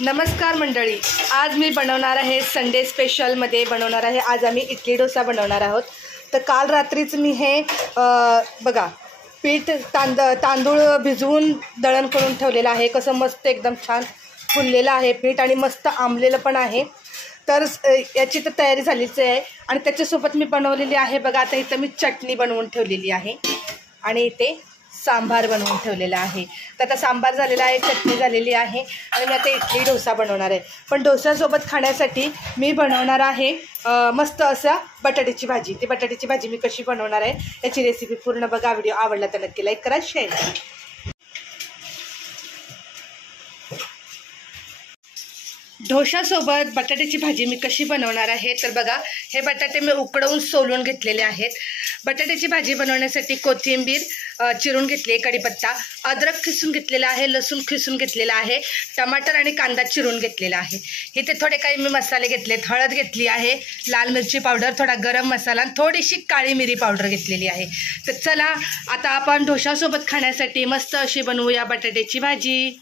नमस्कार मंडळी, आज मी बनवणार आहे संडे स्पेशलमध्ये बनवणार आहे। आज आम्ही इडली डोसा बनवणार आहोत। तर काल रात्रीच मी हे बघा पीठ तांदूळ भिजवून दळण करून ठेवलेलं आहे। कसं मस्त एकदम छान फुललेलं आहे पीठ आणि मस्त आंबलेलं पण आहे। तर याची तर तयारी झालीच आहे आणि त्याच्यासोबत मी बनवलेली आहे बघा। आता इथं मी चटणी बनवून ठेवलेली आहे आणि इथे सांबार बनवून ठेवलेला आहे। तर आता सांबार झालेला आहे, चटणी झालेली आहे आणि मी आता इडली डोसा बनवणार आहे। पण डोसासोबत खाण्यासाठी मी बनवणार आहे मस्त असं बटाट्याची भाजी। ती बटाट्याची भाजी मी कशी बनवणार आहे याची रेसिपी पूर्ण बघा। व्हिडिओ आवडला तर नक्की लाईक करा, शेअर करा। डोशासोबत बटाट्याची भाजी मी कशी बनवणार आहे तर बघा, हे बटाटे मी उकडवून सोलून घेतलेले आहेत। बटाट्याची भाजी बनवण्यासाठी कोथिंबीर चिरून घेतली, कढीपत्ता, अद्रक खिसून घेतलेला आहे, लसूण खिसून घेतलेला आहे, टमाटर आणि कांदा चिरून घेतलेला आहे। इथे थोडे काही मी मसाले घेतलेत, हळद घेतली आहे, लाल मिरची पावडर, थोडा गरम मसाला, थोडीशी काळी मिरी पावडर घेतलेली आहे। तर चला आता आपण डोशासोबत खाण्यासाठी मस्त अशी बनवूया बटाट्याची भाजी।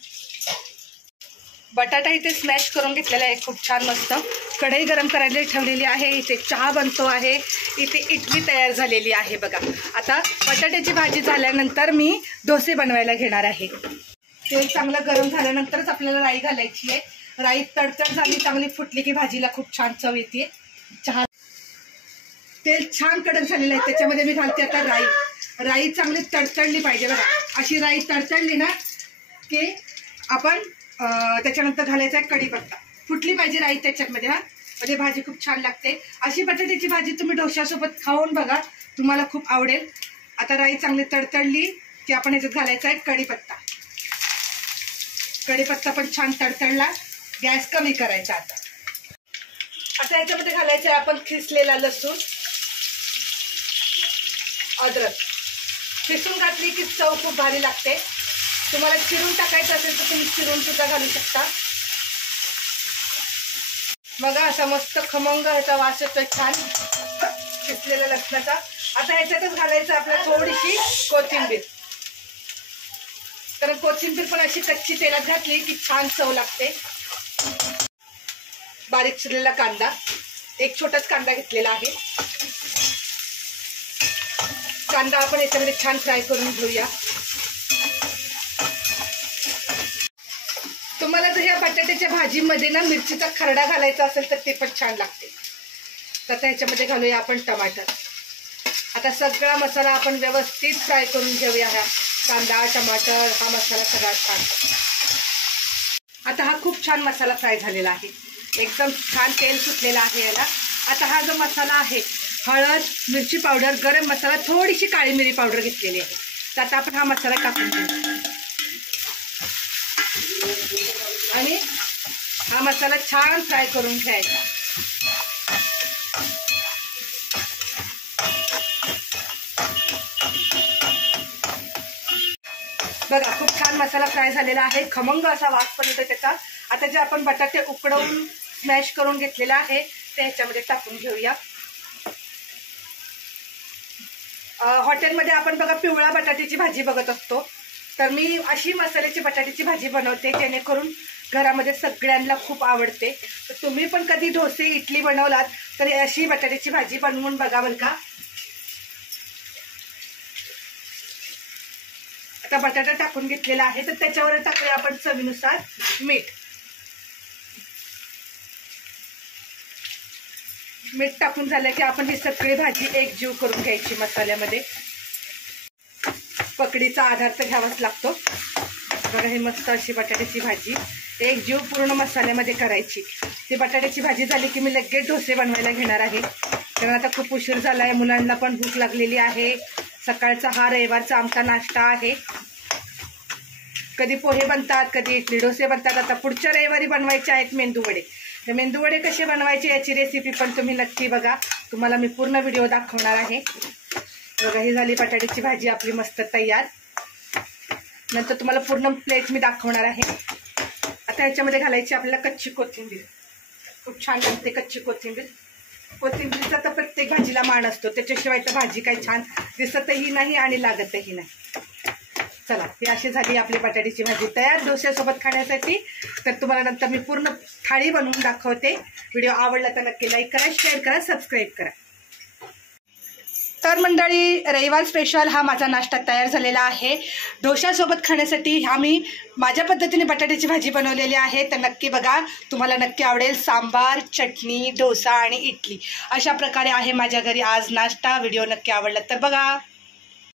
बटाटा इथे स्मॅश करून घेतलेला आहे, खूप छान मस्त। कढई गरम करायला ठेवलेली आहे, इथे चहा बनतो आहे, इथे इडली तयार झालेली आहे बघा। आता बटाट्याची भाजी झाल्यानंतर मी डोसे बनवायला घेणार आहे। तेल चांगलं गरम झाल्यानंतरच आपल्याला राई घालायची आहे। राई तडतड झाली, चांगली फुटली की भाजीला खूप छान चव येते। चहा तेल छान कडक झालेलं आहे, त्याच्यामध्ये मी घालते आता राई। राई चांगली तडतडली पाहिजे बघा। अशी राई तडतडली ना की आपण त्याच्यानंतर घालायचा आहे कढीपत्ता। फुटली पाहिजे राई त्याच्यामध्ये, म्हणजे भाजी खूप छान लागते। अशी बटाट्याची भाजी तुम्ही डोशासोबत खाऊन बघा, तुम्हाला खूप आवडेल। आता राई चांगली तडतडली की आपण याच्यात घालायचा आहे कढीपत्ता। कढीपत्ता पण छान तडतडला, गॅस कमी करायचा। आता याच्यामध्ये घालायचं आहे आपण खिसलेला लसूण, अद्रक। खिसून घातली की चव खूप भारी लागते। तुम्हाला चिरून टाकायचं असेल तर तुम्ही चिरून सुद्धा घालू शकता। बघा असा मस्त खमंग ह्याचा वास येतोय छान शिजलेल्या लसणाचा। आता ह्याच्यातच घालायचं आपल्याला थोडीशी कोथिंबीर, कारण कोथिंबीर पण अशी कच्ची तेलात घातली की छान चव लागते। बारीक चिरलेला कांदा, एक छोटाच कांदा घेतलेला आहे। कांदा आपण याच्यामध्ये छान फ्राय करून घेऊया। तुम्हाला जर या बटाट्याच्या भाजीमध्ये ना मिरचीचा खरडा घालायचा असेल तर ते पण छान लागते। तर ह्याच्यामध्ये घालूया आपण टमाटर। आता सगळा मसाला आपण व्यवस्थित फ्राय करून घेऊया। हा कांदा, टमाटर, हा मसाला सगळा छान। आता हा खूप छान मसाला फ्राय झालेला आहे, एकदम छान तेल सुटलेला आहे याला। आता हा जो मसाला आहे, हळद, मिरची पावडर, गरम मसाला, थोडीशी काळी मिरी पावडर घेतलेली आहे। तर आता आपण हा मसाला टाकून घेऊ आणि हा मसाला छान फ्राय करून घ्यायचा। बघा खूप छान मसाला फ्राय झालेला आहे, खमंग असा वास पण येतो त्याचा। आता जे आपण बटाटे उकडवून स्मॅश करून घेतलेला आहे ते ह्याच्यामध्ये टाकून घेऊया। हॉटेलमध्ये आपण बघा पिवळा बटाट्याची भाजी बघत असतो, तर मी अशी मसाल्याची बटाट्याची भाजी बनवते जेणेकरून घरामध्ये सगळ्यांना खूप आवडते। तर तुम्ही पण कधी डोसे, इडली बनवलात तर अशी बटाट्याची भाजी बनवून बघा बरं का। आता बटाटा टाकून घेतलेला आहे, तर त्याच्यावर टाकूया आपण चवीनुसार मीठ। मीठ टाकून झालं की आपण ही सगळी भाजी एकजीव करून घ्यायची मसाल्यामध्ये। पकडीचा आधार तर घ्यावाच लागतो बघा। ही मस्त अशी बटाट्याची भाजी एकजीव पूर्ण मसाल्यामध्ये करायची। ती बटाट्याची भाजी झाली की मी लगेच डोसे बनवायला घेणार आहे, कारण आता खूप उशीर झाला आहे, मुलांना पण भूक लागलेली आहे। सकाळचा हा रविवारचा आमचा नाश्ता आहे। कधी पोहे बनतात, कधी इडली डोसे बनतात। आता पुढच्या रविवारी बनवायचे आहेत मेंदूवडे। तर मेंदूवडे कसे बनवायचे याची रेसिपी पण तुम्ही नक्की बघा, तुम्हाला मी पूर्ण व्हिडिओ दाखवणार आहे। बघा ही झाली बटाट्याची भाजी आपली मस्त तयार। नंतर तुम्हाला पूर्ण प्लेट मी दाखवणार आहे। आता ह्याच्यामध्ये घालायची आपल्याला कच्ची कोथिंबीर, खूप छान लागते कच्ची कोथिंबीर। कोथिंबीरचा तर प्रत्येक भाजीला मान असतो, त्याच्याशिवाय तर भाजी काही छान दिसतही नाही आणि लागतही नाही। चला, ही अशी झाली आपली बटाट्याची भाजी तयार डोश्यासोबत खाण्यासाठी. तर तुम्हाला नंतर मी पूर्ण थाळी बनवून दाखवते. व्हिडिओ आवडला तर नक्की लाईक करा, शेअर करा, सबस्क्राईब करा. तर मंडळी, रविवार स्पेशल हा माझा नाश्ता तयार झालेला आहे. डोश्यासोबत खाण्यासाठी मी माझ्या पद्धतीने बटाट्याची भाजी बनवलेली आहे. तर नक्की बघा, तुम्हाला नक्की आवडेल. सांबार, चटणी, डोसा आणि इडली अशा प्रकारे आहे माझ्या घरी आज नाश्ता. व्हिडिओ नक्की आवडला तर बघा.